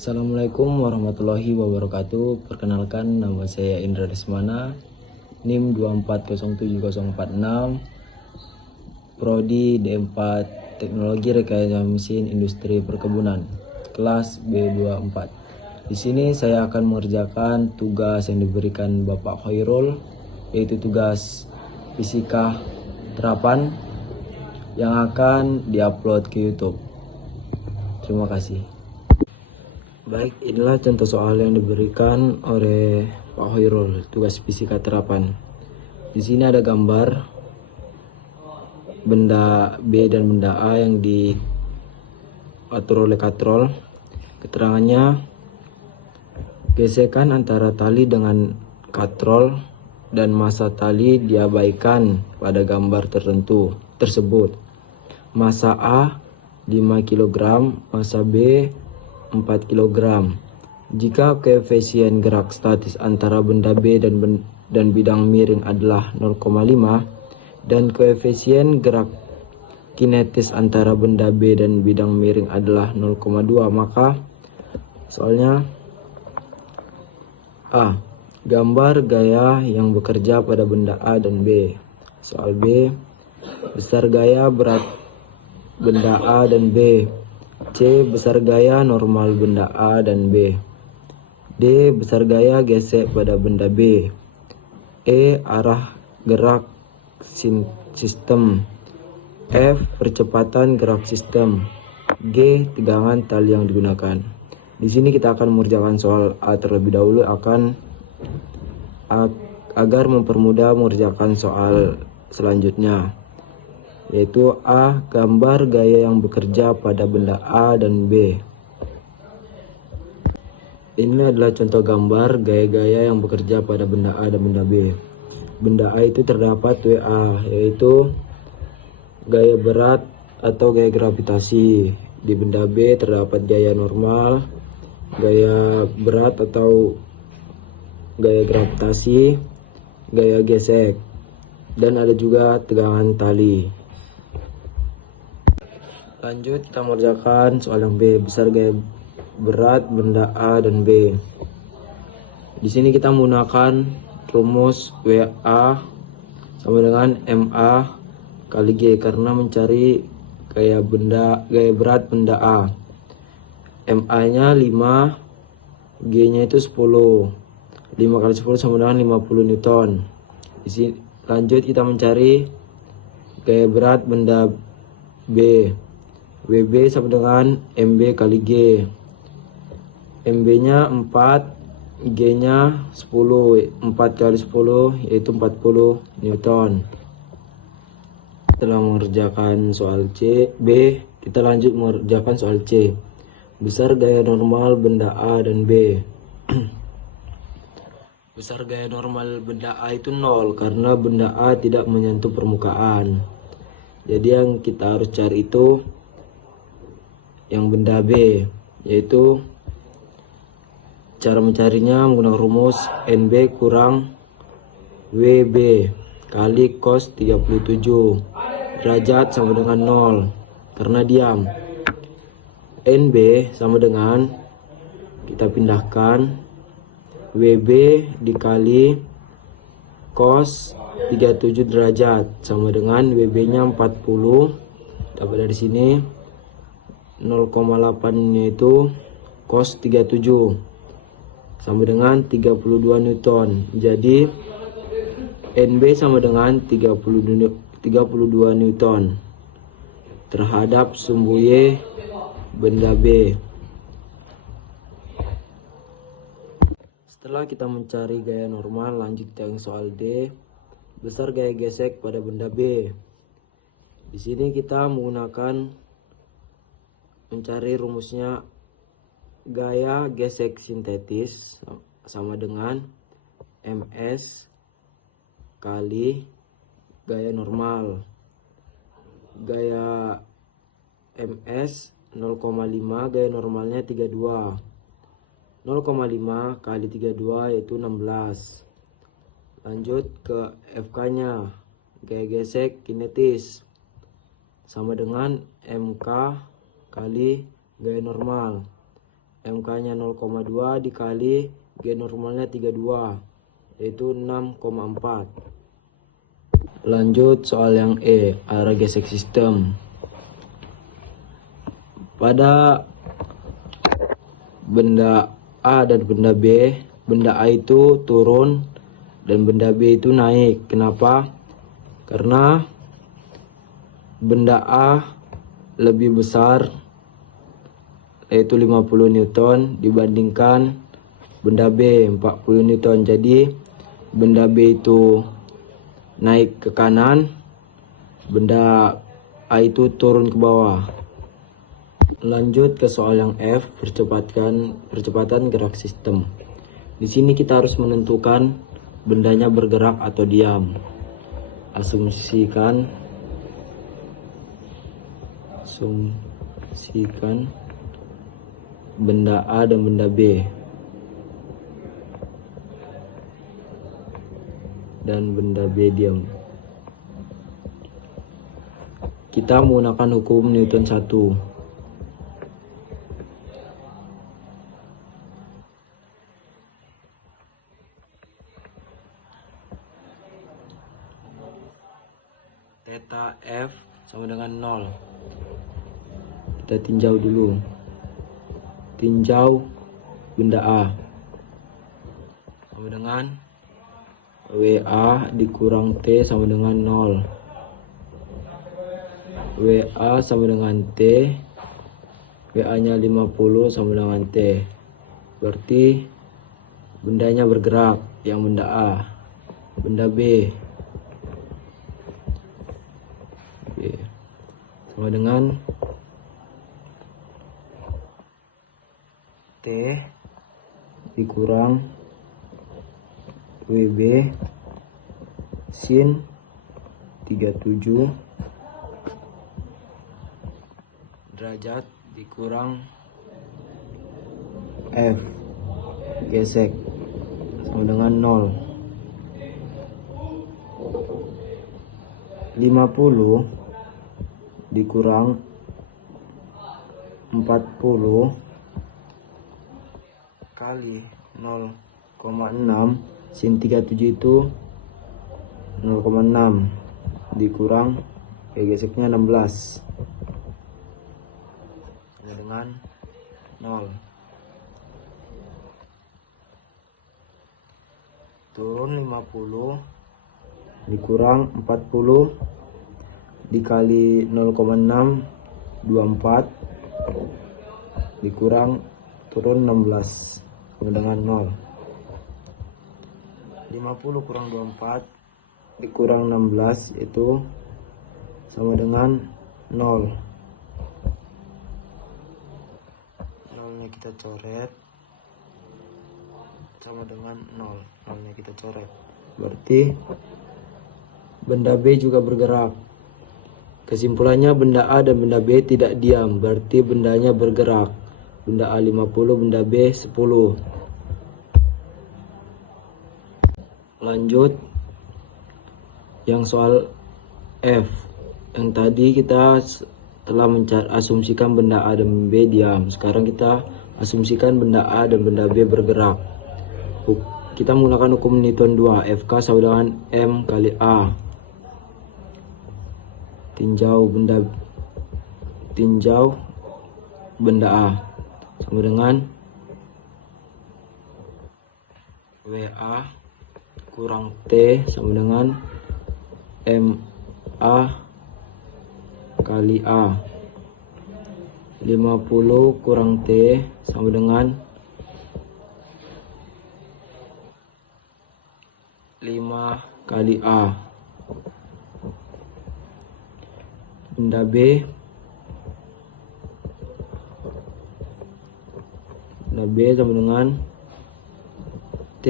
Assalamualaikum warahmatullahi wabarakatuh. Perkenalkan, nama saya Indra Desmana, NIM 2407046, Prodi D4 Teknologi Rekayasa Mesin Industri Perkebunan, kelas B24. Di sini saya akan mengerjakan tugas yang diberikan Bapak Khairul, yaitu tugas fisika terapan yang akan diupload ke YouTube. Terima kasih. Baik, inilah contoh soal yang diberikan oleh Pak Khairul, tugas fisika terapan. Di sini ada gambar benda B dan benda A yang diatur oleh katrol. Keterangannya, gesekan antara tali dengan katrol dan massa tali diabaikan pada gambar tertentu tersebut. Massa A 5 kg, massa B 4 kg. Jika koefisien gerak statis antara benda B dan bidang miring adalah 0,5 dan koefisien gerak kinetis antara benda B dan bidang miring adalah 0,2, maka soalnya A. Gambar gaya yang bekerja pada benda A dan B. Soal B. Besar gaya berat benda A dan B. C. Besar gaya normal benda A dan B. D. Besar gaya gesek pada benda B. E. Arah gerak sistem. F. Percepatan gerak sistem. G. Tegangan tali yang digunakan. Di sini kita akan mengerjakan soal A terlebih dahulu agar mempermudah mengerjakan soal selanjutnya, yaitu A. Gambar gaya yang bekerja pada benda A dan B. Ini adalah contoh gambar gaya-gaya yang bekerja pada benda A dan benda B. Benda A itu terdapat WA, yaitu gaya berat atau gaya gravitasi. Di benda B terdapat gaya normal, gaya berat atau gaya gravitasi, gaya gesek, dan ada juga tegangan tali. Lanjut, kita mengerjakan soal yang B, besar gaya berat benda A dan B. Di sini kita menggunakan rumus WA sama dengan MA kali G karena mencari gaya berat benda A. MA-nya 5, G-nya itu 10. 5 kali 10 sama dengan 50 Newton. Di sini lanjut kita mencari gaya berat benda B. WB sama dengan MB kali G. MB-nya 4, G-nya 10. 4 kali 10 yaitu 40 Newton. Setelah mengerjakan soal B, kita lanjut mengerjakan soal C. Besar gaya normal benda A dan B. Besar gaya normal benda A itu 0 karena benda A tidak menyentuh permukaan. Jadi yang kita harus cari itu yang benda B, yaitu cara mencarinya menggunakan rumus NB kurang WB kali cos 37 derajat sama dengan 0 karena diam. NB sama dengan, kita pindahkan, WB dikali cos 37 derajat sama dengan WB nya 40, dapat dari sini 0,8 nya itu cos 37 sama dengan 32 Newton. Jadi NB sama dengan 32 Newton terhadap sumbu Y benda B. Setelah kita mencari gaya normal, lanjut yang soal D. Besar gaya gesek pada benda B. Di sini kita menggunakan mencari rumusnya gaya gesek sintetis sama dengan MS kali gaya normal. Gaya MS 0,5, gaya normalnya 32. 0,5 kali 32 yaitu 16. Lanjut ke FK-nya, gaya gesek kinetis sama dengan MK kali gaya normal. MK-nya 0,2 dikali G normalnya 32, yaitu 6,4. Lanjut soal yang E, arah gesek sistem. Pada benda A dan benda B, benda A itu turun dan benda B itu naik. Kenapa? Karena benda A lebih besar, yaitu 50 Newton, dibandingkan benda B 40 Newton. Jadi benda B itu naik ke kanan, benda A itu turun ke bawah. Lanjut ke soal yang F, percepatan gerak sistem. Di sini kita harus menentukan bendanya bergerak atau diam. Asumsikan benda A dan benda B, dan benda B diam. Kita menggunakan hukum Newton 1. Theta F sama dengan 0. Kita tinjau dulu. Tinjau benda A sama dengan WA dikurang T sama dengan 0. WA sama dengan T, WA nya 50 sama dengan T. Berarti bendanya bergerak, yang benda A. Benda B sama dengan T dikurang WB sin 37 derajat dikurang F gesek sama dengan 0. 50 dikurang 40 kali 0,6 sin 37 itu 0,6 dikurang geseknya 16 dengan 0. Turun 50 dikurang 40 dikali 0,6 24 dikurang turun 16 sama dengan 0. 50 kurang 24 dikurang 16 itu sama dengan 0. 0-nya kita coret sama dengan 0. 0-nya kita coret. Berarti benda B juga bergerak. Kesimpulannya benda A dan benda B tidak diam, berarti bendanya bergerak. Benda A 50, benda B 10. Lanjut yang soal F. Yang tadi kita telah asumsikan benda A dan B diam. Sekarang kita asumsikan benda A dan benda B bergerak. Kita menggunakan hukum Newton 2, FK sama dengan M kali A. Tinjau benda A sama dengan WA kurang T sama dengan MA kali A. 50 kurang T sama dengan 5 kali A. Benda B sama dengan T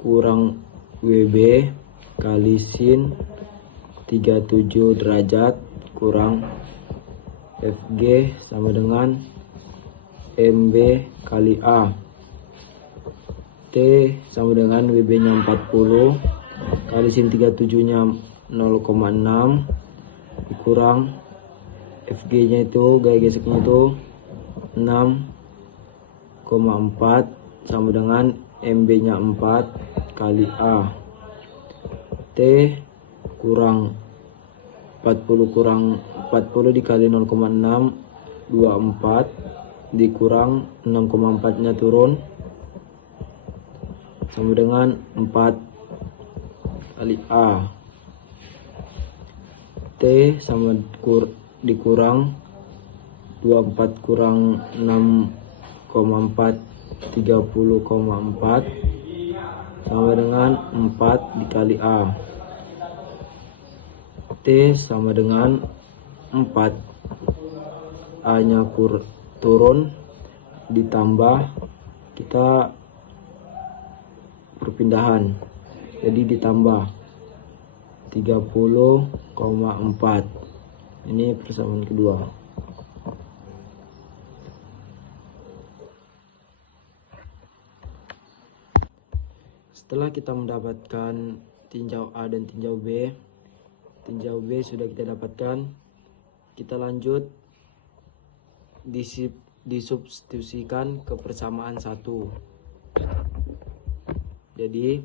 kurang WB kali sin 37 derajat kurang FG sama dengan MB kali A. T sama dengan WB nya 40 kali sin 37 nya 0,6 dikurang FG nya itu gaya geseknya itu 6 sama dengan MB nya 4 kali A. T kurang 40 dikali 0,6 24 dikurang 6,4 nya turun sama dengan 4 kali A. T sama dikurang 24 kurang 6,4 30,4 sama dengan 4 dikali A. T sama dengan 4, A nya turun ditambah kita perpindahan, jadi ditambah 30,4. Ini persamaan kedua. Setelah kita mendapatkan tinjau A dan tinjau B sudah kita dapatkan, kita lanjut disubstitusikan ke persamaan 1. Jadi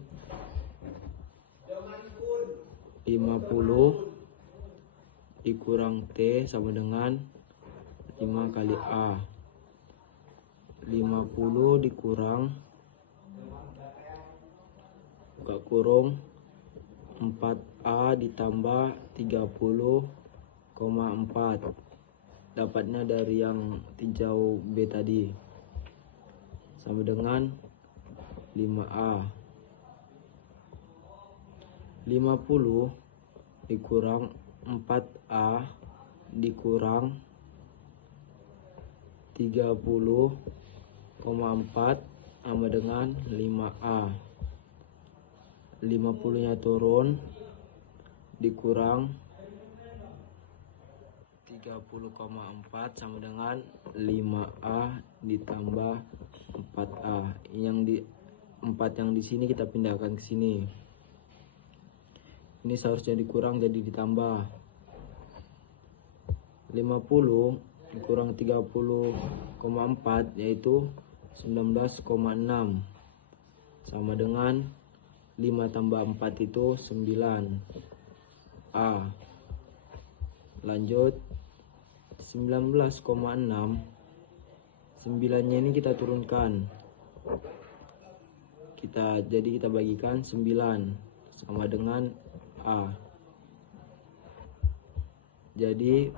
50 dikurang T sama dengan 5 kali A. 50 dikurang buka kurung 4A ditambah 30,4, dapatnya dari yang tinjau B tadi, sama dengan 5A. 50 dikurang 4A dikurang 30,4 sama dengan 5A. 50 nya turun dikurang 30,4 sama dengan 5A ditambah 4A. Yang 4 yang di sini kita pindahkan ke sini. Ini seharusnya dikurang jadi ditambah. 50 dikurang 30,4 yaitu 19,6 sama dengan 5 tambah 4 itu 9 A. Lanjut 19,6, 9 nya ini kita turunkan, jadi kita bagikan 9 sama dengan A. Jadi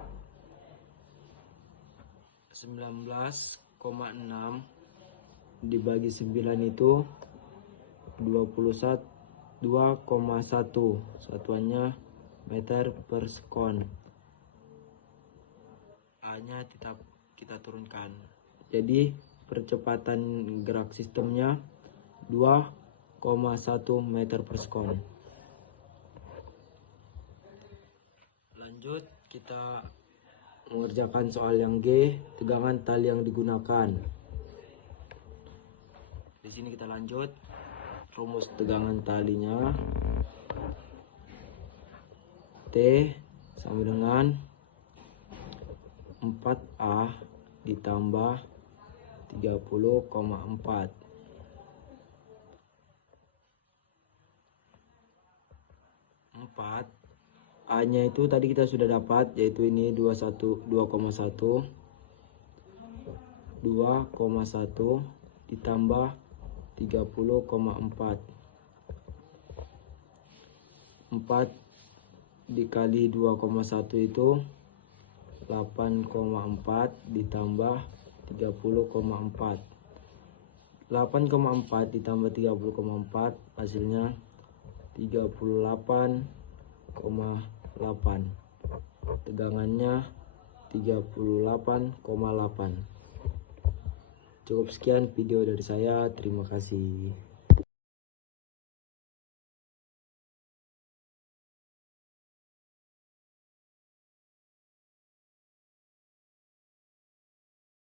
19,6 dibagi 9 itu 2,1, satuannya meter per sekon. A nya tetap kita turunkan, jadi percepatan gerak sistemnya 2,1 meter per sekon. Lanjut kita mengerjakan soal yang G, tegangan tali yang digunakan. Di sini kita lanjut rumus tegangan talinya. T sama dengan 4A ditambah 30,4. 4 A nya itu tadi kita sudah dapat, yaitu ini 2,1 ditambah 30,4. 4 dikali 2,1 itu 8,4 ditambah 30,4. 8,4 ditambah 30,4 hasilnya 38,8. Tegangannya 38,8. Cukup sekian video dari saya. Terima kasih.